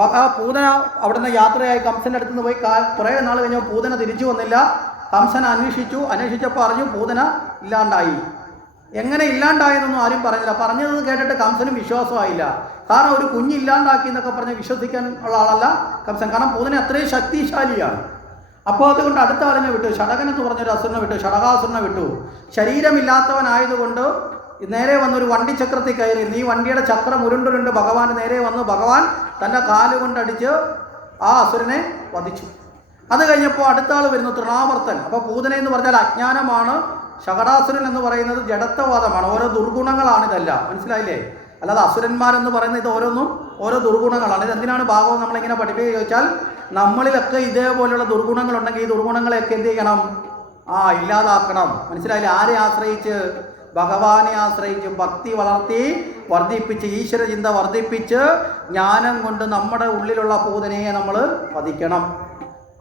ആ പൂതന അവിടുന്ന് യാത്രയായി. കംസന്റെ അടുത്ത് നിന്ന് പോയി കുറേ നാൾ കഴിഞ്ഞപ്പോൾ പൂതന തിരിച്ചു വന്നില്ല. കംസൻ അന്വേഷിച്ചു. അന്വേഷിച്ചപ്പോൾ അറിഞ്ഞു പൂതന ഇല്ലാണ്ടായി. എങ്ങനെ ഇല്ലാണ്ടായെന്നൊന്നും ആരും പറഞ്ഞില്ല. പറഞ്ഞത് കേട്ടിട്ട് കംസനും വിശ്വാസമായില്ല കാരണം ഒരു കുഞ്ഞില്ലാണ്ടാക്കി എന്നൊക്കെ പറഞ്ഞ് വിശ്വസിക്കാൻ ഉള്ള ആളല്ല കംസൻ. കാരണം പൂതന അത്രയും ശക്തിശാലിയാണ്. അപ്പോൾ അതുകൊണ്ട് അടുത്ത ആളിനെ വിട്ടു. ഷടകൻ എന്ന് പറഞ്ഞൊരു അസുരനെ വിട്ടു. ഷടകാസുരനെ വിട്ടു. ശരീരമില്ലാത്തവനായതുകൊണ്ട് നേരെ വന്ന് ഒരു വണ്ടി ചക്രത്തിൽ കയറി. നീ വണ്ടിയുടെ ചക്രം ഉരുണ്ടുരുണ്ട്. ഭഗവാൻ നേരെ വന്ന്. ഭഗവാൻ തന്റെ കാലുകൊണ്ടടിച്ച് ആ അസുരനെ വധിച്ചു. അത് കഴിഞ്ഞപ്പോൾ അടുത്ത ആൾ വരുന്നു തൃണാവർത്തൻ അപ്പോൾ പൂതന എന്ന് പറഞ്ഞാൽ അജ്ഞാനമാണ്. ശകടാസുരൻ എന്ന് പറയുന്നത് ജഡത്വവാദമാണ്. ഓരോ ദുർഗുണങ്ങളാണ് ഇതെല്ലാം. മനസ്സിലായില്ലേ? അല്ലാതെ അസുരന്മാരെന്ന് പറയുന്നത് ഇത് ഓരോന്നും ഓരോ ദുർഗുണങ്ങളാണ്. ഇത് എന്തിനാണ് ഭാഗവും നമ്മളിങ്ങനെ പഠിപ്പിക്കുക ചോദിച്ചാൽ നമ്മളിലൊക്കെ ഇതേപോലെയുള്ള ദുർഗുണങ്ങളുണ്ടെങ്കിൽ ഈ ദുർഗുണങ്ങളെയൊക്കെ എന്ത് ചെയ്യണം? ആ ഇല്ലാതാക്കണം. മനസ്സിലായില്ലേ? ആരെ ആശ്രയിച്ച്? ഭഗവാനെ ആശ്രയിച്ച് ഭക്തി വളർത്തി വർദ്ധിപ്പിച്ച് ഈശ്വരചിന്ത വർദ്ധിപ്പിച്ച് ജ്ഞാനം കൊണ്ട് നമ്മുടെ ഉള്ളിലുള്ള പൂതനയെ നമ്മൾ വധിക്കണം.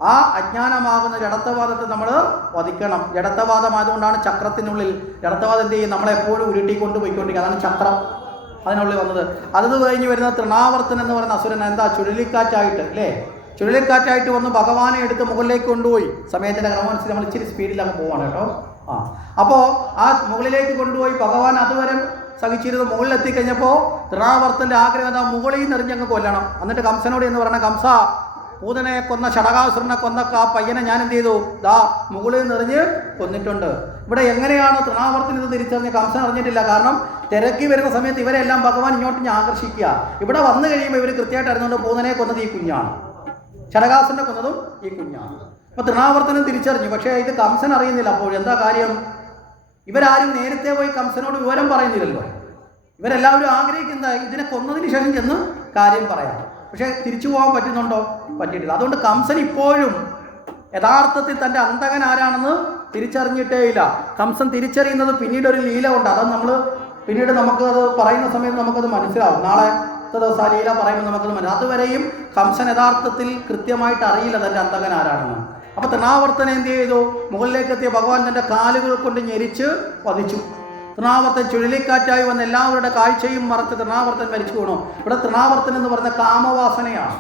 ആ അജ്ഞാനമാകുന്ന ജഡത്തവാദത്തെ നമ്മൾ വധിക്കണം. ജഡത്വവാദമായതുകൊണ്ടാണ് ചക്രത്തിനുള്ളിൽ ജഡത്തവാദം എന്ത് ചെയ്യും? നമ്മളെപ്പോഴും ഉരുട്ടിക്കൊണ്ട് പോയിക്കൊണ്ടിരിക്കുക. അതാണ് ചക്രം. അതിനുള്ളിൽ വന്നത്. അത് കഴിഞ്ഞ് വരുന്ന തൃണാവർത്തൻ എന്ന് പറയുന്ന അസുരൻ എന്താ? ചുഴലിക്കാറ്റായിട്ട് അല്ലേ? ചുഴലിക്കാറ്റായിട്ട് വന്ന് ഭഗവാനെ എടുത്ത് മുകളിലേക്ക് കൊണ്ടുപോയി. സമയത്തിന്റെ ക്രമമനുസരിച്ച് നമ്മൾ ഇച്ചിരി സ്പീഡിൽ അങ്ങ് പോവാണ് കേട്ടോ. ആ. അപ്പോൾ ആ മുകളിലേക്ക് കൊണ്ടുപോയി ഭഗവാൻ അതുവരെ സഹിച്ചിരുന്നു. മുകളിലെത്തി കഴിഞ്ഞപ്പോൾ തൃണാവർത്തന്റെ ആഗ്രഹം എന്താ? മുകളിൽ നിന്ന് എറിഞ്ഞങ്ങ് കൊല്ലണം. എന്നിട്ട് കംസനോട് എന്ന് പറഞ്ഞ കംസ പൂതനെ കൊന്ന ഷടകാസുരനെ കൊന്ന ആ പയ്യനെ ഞാൻ എന്ത് ചെയ്തു? ദാ മുകളിൽ നിറഞ്ഞ് കൊന്നിട്ടുണ്ട്. ഇവിടെ എങ്ങനെയാണ് തൃണാവർത്തൻ ഇത് തിരിച്ചറിഞ്ഞ്? കംസൻ അറിഞ്ഞിട്ടില്ല. കാരണം തിരക്കി വരുന്ന സമയത്ത് ഇവരെല്ലാം ഭഗവാൻ ഇങ്ങോട്ട് ആകർഷിക്കുക. ഇവിടെ വന്നു കഴിയുമ്പോൾ ഇവർ കൃത്യമായിട്ട് അറിഞ്ഞുകൊണ്ട് പൂതനെ കൊന്നത് ഈ കുഞ്ഞാണ്. ഷടകാസുരനെ കൊന്നതും ഈ കുഞ്ഞാണ്. അപ്പോൾ തൃണാവർത്തനം തിരിച്ചറിഞ്ഞു. പക്ഷേ ഇത് കംസൻ അറിയുന്നില്ല. അപ്പോൾ എന്താ കാര്യം? ഇവരാരും നേരത്തെ പോയി കംസനോട് വിവരം പറയുന്നില്ലല്ലോ. ഇവരെല്ലാവരും ആഗ്രഹിക്കുന്ന ഇതിനെ കൊന്നതിന് ശേഷം ചെന്ന് കാര്യം പറയാം. പക്ഷേ തിരിച്ചു പോകാൻ പറ്റുന്നുണ്ടോ? പറ്റിയിട്ടില്ല. അതുകൊണ്ട് കംസൻ ഇപ്പോഴും യഥാർത്ഥത്തിൽ തന്റെ അന്തകൻ ആരാണെന്ന് തിരിച്ചറിഞ്ഞിട്ടേ ഇല്ല കംസൻ തിരിച്ചറിയുന്നത് പിന്നീട് ഒരു ലീല ഉണ്ട് അത് നമ്മൾ പിന്നീട് നമുക്ക് അത് പറയുന്ന സമയത്ത് നമുക്കത് മനസ്സിലാവും. നാളെ ദിവസം ആ ലീല പറയുമ്പോൾ നമുക്കത് മനസ്സിലാവും. അതുവരെയും കംസൻ യഥാർത്ഥത്തിൽ കൃത്യമായിട്ട് അറിയില്ല തന്റെ അന്തകൻ ആരാണെന്ന്. അപ്പോൾ തൃണാവർത്തനം എന്ത് ചെയ്തു? മുകളിലേക്ക് എത്തിയ ഭഗവാൻ തന്റെ കാലുകൾ കൊണ്ട് ഞെരിച്ച് വധിച്ചു. തൃണാവർത്തൻ ചുഴലിക്കാറ്റായി വന്ന എല്ലാവരുടെ കാഴ്ചയും മറച്ച് തൃണാവർത്തൻ മരിച്ചു വീണു ഇവിടെ തൃണാവർത്തൻ എന്ന് പറഞ്ഞ കാമവാസനയാണ്.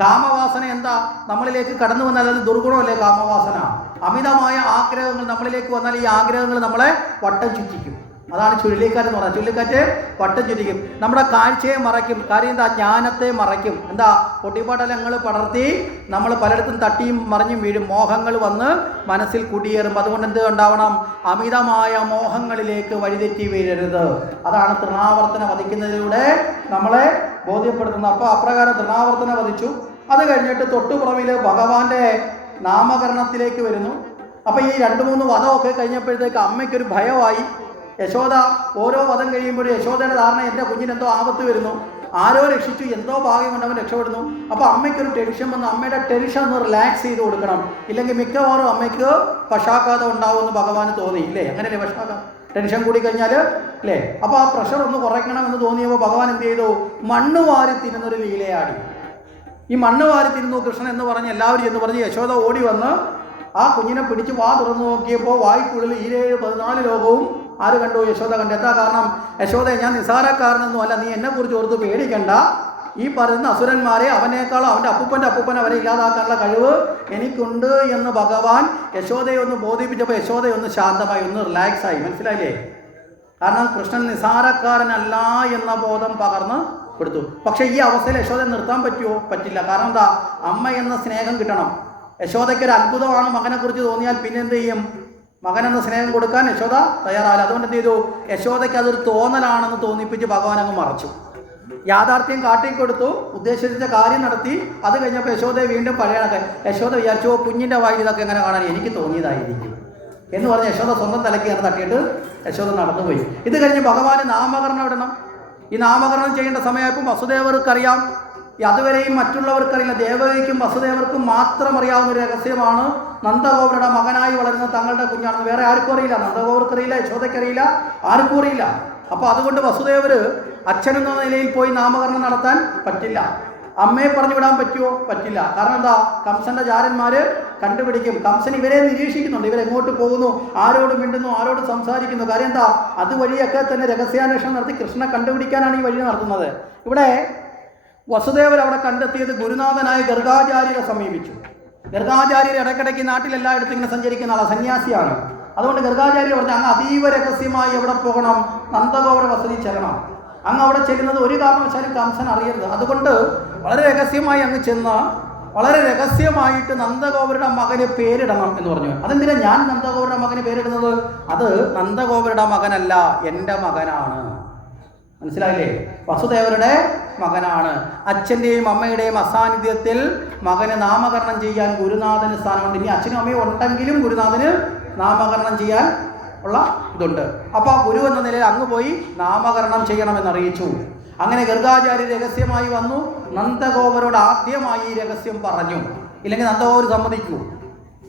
കാമവാസന എന്താ? നമ്മളിലേക്ക് കടന്നു വന്നാൽ അത് ദുർഗുണമല്ലേ കാമവാസന? അമിതമായ ആഗ്രഹങ്ങൾ നമ്മളിലേക്ക് വന്നാൽ ഈ ആഗ്രഹങ്ങൾ നമ്മളെ വട്ടം ചുറ്റിക്കും. അതാണ് ചുഴലിക്കാറ്റ് എന്ന് പറയുന്നത്. ചുഴലിക്കാറ്റ് വട്ടം ചുരിക്കും നമ്മുടെ കാഴ്ചയെ മറയ്ക്കും. കാര്യം എന്താ? ജ്ഞാനത്തെ മറയ്ക്കും. എന്താ? പൊട്ടിപ്പാട്ടലങ്ങൾ പടർത്തി നമ്മൾ പലയിടത്തും തട്ടിയും മറിഞ്ഞും വീഴും. മോഹങ്ങൾ വന്ന് മനസ്സിൽ കുടിയേറും. അതുകൊണ്ട് എന്ത് ഉണ്ടാവണം? അമിതമായ മോഹങ്ങളിലേക്ക് വഴിതെറ്റി വീഴരുത്. അതാണ് തൃണാവർത്തന വധിക്കുന്നതിലൂടെ നമ്മളെ ബോധ്യപ്പെടുത്തുന്നത്. അപ്പോൾ അപ്രകാരം തൃണാവർത്തന വധിച്ചു. അത് കഴിഞ്ഞിട്ട് തൊട്ടുപുറമിൽ ഭഗവാന്റെ നാമകരണത്തിലേക്ക് വരുന്നു. അപ്പോൾ ഈ രണ്ട് മൂന്ന് വധമൊക്കെ കഴിഞ്ഞപ്പോഴത്തേക്ക് അമ്മയ്ക്കൊരു ഭയമായി. യശോദ ഓരോ വധം കഴിയുമ്പോഴും യശോദയുടെ ധാരണ എന്റെ കുഞ്ഞിനെന്തോ ആപത്ത് വരുന്നു. ആരോ രക്ഷിച്ചു എന്തോ ഭാഗ്യം കൊണ്ട് അവൻ രക്ഷപ്പെടുന്നു. അപ്പോൾ അമ്മയ്ക്കൊരു ടെൻഷൻ വന്ന്. അമ്മയുടെ ടെൻഷൻ ഒന്ന് റിലാക്സ് ചെയ്ത് കൊടുക്കണം. ഇല്ലെങ്കിൽ മിക്കവാറും അമ്മയ്ക്ക് പശാഘാതം ഉണ്ടാവുമെന്ന് ഭഗവാന് തോന്നി. ഇല്ലേ? അങ്ങനെയല്ലേ പശാഘാതം ടെൻഷൻ കൂടി കഴിഞ്ഞാൽ അല്ലേ അപ്പോൾ ആ പ്രഷർ ഒന്ന് കുറയ്ക്കണം എന്ന് തോന്നിയപ്പോൾ ഭഗവാൻ എന്ത് ചെയ്തു? മണ്ണ് വാരി തിരുന്നൊരു ലീലയാടി. ഈ മണ്ണ് വാരി തിരുന്നു കൃഷ്ണൻ എന്ന് പറഞ്ഞ് എല്ലാവരും എന്ന് പറഞ്ഞ് യശോദ ഓടി വന്ന് ആ കുഞ്ഞിനെ പിടിച്ച് വാ തുറന്നു നോക്കിയപ്പോൾ വായ്ക്കുള്ളിൽ ഈരേഴ് പതിനാല് ലോകവും ആര് കണ്ടു? യശോദ കണ്ടു. എന്താ കാരണം? യശോദ ഞാൻ നിസാരക്കാരനൊന്നും അല്ല നീ എന്നെ കുറിച്ച് ഓർത്ത് പേടിക്കണ്ട. ഈ പറയുന്ന അസുരന്മാരെ അവനേക്കാളും അവന്റെ അപ്പൂപ്പന്റെ അപ്പൂപ്പൻ അവരെ ഇല്ലാതാക്കാനുള്ള കഴിവ് എനിക്കുണ്ട് എന്ന് ഭഗവാൻ യശോദയെ ഒന്ന് ബോധിപ്പിച്ചപ്പോൾ യശോദയെ ഒന്ന് ശാന്തമായി ഒന്ന് റിലാക്സ് ആയി മനസ്സിലായില്ലേ? കാരണം കൃഷ്ണൻ നിസാരക്കാരനല്ല എന്ന ബോധം പകർന്ന് കൊടുത്തു. പക്ഷേ ഈ അവസ്ഥയിൽ യശോദ നിർത്താൻ പറ്റുമോ? പറ്റില്ല. കാരണം എന്താ? അമ്മ എന്ന സ്നേഹം കിട്ടണം. യശോദയ്ക്ക് ഒരു അത്ഭുതമാണ് മകനെക്കുറിച്ച് തോന്നിയാൽ പിന്നെ എന്ത് ചെയ്യും? മകൻ എന്ന സ്നേഹം കൊടുക്കാൻ യശോദ തയ്യാറാവില്ല അതുകൊണ്ട് എന്ത് ചെയ്തു? യശോദയ്ക്ക് അതൊരു തോന്നലാണെന്ന് തോന്നിപ്പിച്ച് ഭഗവാൻ അങ്ങ് മറച്ചു. യാഥാർത്ഥ്യം കാട്ടിക്കൊടുത്തു ഉദ്ദേശിച്ച കാര്യം നടത്തി അത് കഴിഞ്ഞപ്പോൾ യശോദയെ വീണ്ടും പഴയണക്കെ. യശോദ വിചാരിച്ചു "ഓ, കുഞ്ഞിന്റെ വായിൽ ഇതൊക്കെ എങ്ങനെ കാണാൻ എനിക്ക് തോന്നിയതായിരിക്കും. എന്ന് പറഞ്ഞ് യശോദ സ്വന്തം തലയ്ക്ക് കയറി തട്ടിയിട്ട് യശോദ നടന്നുപോയി. ഇത് കഴിഞ്ഞ് ഭഗവാന് നാമകരണം ഇടണം? ഈ നാമകരണം ചെയ്യേണ്ട സമയമായപ്പോൾ വസുദേവർക്കറിയാം. അതുവരെയും മറ്റുള്ളവർക്കറിയില്ല. ദേവതയ്ക്കും വസുദേവർക്കും മാത്രം അറിയാവുന്ന ഒരു രഹസ്യമാണ് നന്ദഗോപരുടെ മകനായി വളരുന്ന തങ്ങളുടെ കുഞ്ഞാണെന്ന് വേറെ ആർക്കും അറിയില്ല. നന്ദഗോപർക്കറിയില്ല യശോദയ്ക്കറിയില്ല ആർക്കും അറിയില്ല. അപ്പോൾ അതുകൊണ്ട് വസുദേവര് അച്ഛനെന്ന നിലയിൽ പോയി നാമകരണം നടത്താൻ പറ്റില്ല. അമ്മയെ പറഞ്ഞു വിടാൻ പറ്റുമോ പറ്റില്ല. കാരണം എന്താ? കംസന്റെ ജാരന്മാര് കണ്ടുപിടിക്കും. കംസൻ ഇവരെ നിരീക്ഷിക്കുന്നുണ്ട്. ഇവരെങ്ങോട്ട് പോകുന്നു? ആരോട് മിണ്ടുന്നു? ആരോട് സംസാരിക്കുന്നു? കാര്യം എന്താ? അതുവഴിയൊക്കെ തന്നെ രഹസ്യാന്വേഷണം നടത്തി കൃഷ്ണനെ കണ്ടുപിടിക്കാനാണ് ഈ വഴി നടത്തുന്നത്. ഇവിടെ വസുദേവർ അവിടെ കണ്ടെത്തിയത് ഗുരുനാഥനായ ഗർഗാചാര്യരെ സമീപിച്ചു. ഗർഗാചാര്യർ ഇടയ്ക്കിടയ്ക്ക് നാട്ടിലെല്ലായിടത്തും ഇങ്ങനെ സഞ്ചരിക്കുന്ന ആളാണ് സന്യാസിയാണ്. അതുകൊണ്ട് ഗർഗാചാര്യ പറഞ്ഞു അങ്ങ് അതീവ രഹസ്യമായി എവിടെ പോകണം? നന്ദഗോപുര വസതി ചെല്ലണം. അങ്ങ് അവിടെ ചെല്ലുന്നത് ഒരു കാരണവശാലും കംസൻ അറിയരുത്. അതുകൊണ്ട് വളരെ രഹസ്യമായി അങ്ങ് ചെന്ന് വളരെ രഹസ്യമായിട്ട് നന്ദഗോപരുടെ മകന് പേരിടണം എന്ന് പറഞ്ഞു. അതെന്തിനാ ഞാൻ നന്ദഗോപരുടെ മകന് പേരിടുന്നത്? അത് നന്ദഗോപരുടെ മകനല്ല എന്റെ മകനാണ്. മനസ്സിലായില്ലേ? വസുദേവരുടെ മകനാണ്. അച്ഛന്റെയും അമ്മയുടെയും അസാന്നിധ്യത്തിൽ മകന് നാമകരണം ചെയ്യാൻ ഗുരുനാഥന് സ്ഥാനമുണ്ട്. ഇനി അച്ഛനും അമ്മയും ഉണ്ടെങ്കിലും ഗുരുനാഥന് നാമകരണം ചെയ്യാൻ ഉള്ള ഇതുണ്ട്. അപ്പോൾ ആ ഗുരു എന്ന നിലയിൽ അങ്ങ് പോയി നാമകരണം ചെയ്യണമെന്ന് അറിയിച്ചു അങ്ങനെ ഗർഗാചാര്യ രഹസ്യമായി വന്നു. നന്ദഗോപരോട് ആദ്യമായി ഈ രഹസ്യം പറഞ്ഞു. ഇല്ലെങ്കിൽ നന്ദഗോപർ സമ്മതിക്കൂ.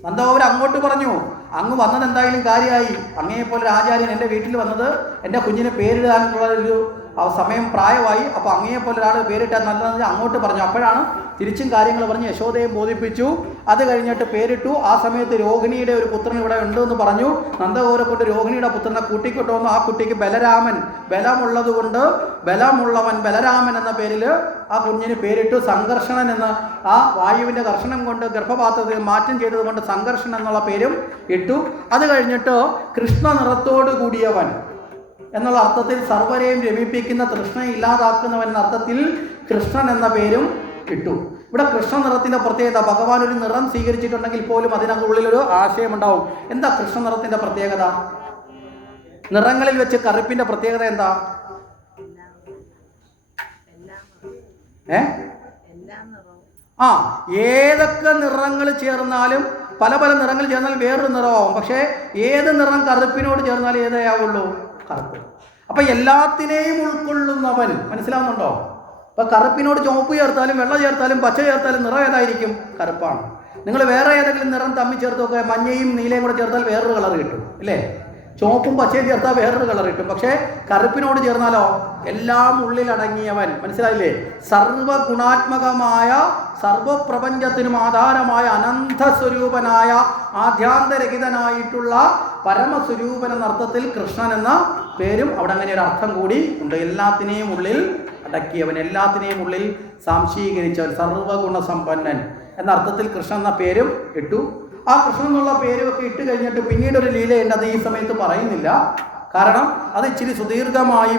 നന്ദഗോപർ അങ്ങോട്ട് പറഞ്ഞു. അങ്ങ് വന്നത് എന്തായാലും കാര്യമായി അങ്ങേപ്പോലൊരു ആചാര്യൻ എന്റെ വീട്ടിൽ വന്നത് എന്റെ കുഞ്ഞിന് പേരിടാനുള്ള ഒരു ആ സമയം പ്രായമായി അപ്പോൾ അങ്ങേപോലെ ഒരാൾ പേരിട്ടാൽ നല്ലതെന്ന് അങ്ങോട്ട് പറഞ്ഞു. അപ്പോഴാണ് തിരിച്ചും കാര്യങ്ങൾ പറഞ്ഞ് യശോദയെ ബോധിപ്പിച്ചു. അത് കഴിഞ്ഞിട്ട് പേരിട്ടു. ആ സമയത്ത് രോഹിണിയുടെ ഒരു പുത്രൻ ഇവിടെ ഉണ്ട് എന്ന് പറഞ്ഞു. നന്ദഗോരെ കൊണ്ട് രോഹിണിയുടെ പുത്രനെ കൂട്ടിക്കൊണ്ടു വന്നു ആ കുട്ടിക്ക് ബലരാമൻ ബലമുള്ളത് കൊണ്ട് ബലമുള്ളവൻ ബലരാമൻ എന്ന പേരിൽ ആ കുഞ്ഞിന് പേരിട്ടു. സംഘർഷണൻ എന്ന് ആ വായുവിന്റെ ദർശനം കൊണ്ട് ഗർഭപാത്രത്തിൽ മാറ്റം ചെയ്തത് കൊണ്ട് സംഘർഷണൻ എന്നുള്ള പേരും ഇട്ടു. അത് കഴിഞ്ഞിട്ട് കൃഷ്ണ നിറത്തോടു കൂടിയവൻ എന്നുള്ള അർത്ഥത്തിൽ സർവരെയും രമിപ്പിക്കുന്ന കൃഷ്ണനെ ഇല്ലാതാക്കുന്നവൻ എന്ന അർത്ഥത്തിൽ കൃഷ്ണൻ എന്ന പേരും കിട്ടും ഇവിടെ കൃഷ്ണ നിറത്തിന്റെ പ്രത്യേകത ഭഗവാൻ ഒരു നിറം സ്വീകരിച്ചിട്ടുണ്ടെങ്കിൽ പോലും അതിനുള്ളിൽ ഒരു ആശയമുണ്ടാവും. എന്താ കൃഷ്ണ നിറത്തിന്റെ പ്രത്യേകത? നിറങ്ങളിൽ വെച്ച് കറുപ്പിന്റെ പ്രത്യേകത എന്താ? ഏ? ആ ഏതൊക്കെ നിറങ്ങൾ ചേർന്നാലും പല പല നിറങ്ങൾ ചേർന്നാൽ വേറൊരു നിറമാവും. പക്ഷേ ഏത് നിറം കറുപ്പിനോട് ചേർന്നാലും ഏതേ ആവുള്ളൂ? കറുപ്പ്. അപ്പൊ എല്ലാത്തിനെയും ഉൾക്കൊള്ളുന്നവൻ മനസ്സിലാവുന്നുണ്ടോ? അപ്പൊ കറുപ്പിനോട് ചുവപ്പ് ചേർത്താലും വെള്ള ചേർത്താലും പച്ച ചേർത്താലും നിറം ഏതായിരിക്കും? കറുപ്പാണ്. നിങ്ങൾ വേറെ ഏതെങ്കിലും നിറം തമ്മിൽ ചേർത്ത് നോക്കുക. മഞ്ഞയും നീലയും കൂടെ ചേർത്താൽ വേറൊരു കളർ കിട്ടും. അല്ലേ ചുവപ്പും പച്ചയും ചേർത്താൽ വേറൊരു കളർ കിട്ടും. പക്ഷേ കറുപ്പിനോട് ചേർന്നാലോ? എല്ലാം ഉള്ളിലടങ്ങിയവൻ. മനസ്സിലായില്ലേ? സർവഗുണാത്മകമായ സർവപ്രപഞ്ചത്തിനും ആധാരമായ അനന്ത സ്വരൂപനായ ആദ്യാന്തരഹിതനായിട്ടുള്ള പരമസ്വരൂപൻ എന്ന അർത്ഥത്തിൽ കൃഷ്ണൻ എന്ന പേരും അവിടെ അങ്ങനെ ഒരു അർത്ഥം കൂടി ഉണ്ട്. എല്ലാത്തിനെയും ഉള്ളിൽ അടക്കിയവൻ എല്ലാത്തിനെയും ഉള്ളിൽ സാംശീകരിച്ചവൻ സർവഗുണസമ്പന്നൻ എന്ന അർത്ഥത്തിൽ കൃഷ്ണൻ എന്ന പേരും ഇട്ടു. ആ കൃഷ്ണൻ എന്നുള്ള പേരുമൊക്കെ ഇട്ട് കഴിഞ്ഞിട്ട് പിന്നീട് ഒരു ലീലയുണ്ട് അത് ഈ സമയത്ത് പറയുന്നില്ല. കാരണം അത് ഇച്ചിരി സുദീർഘമായി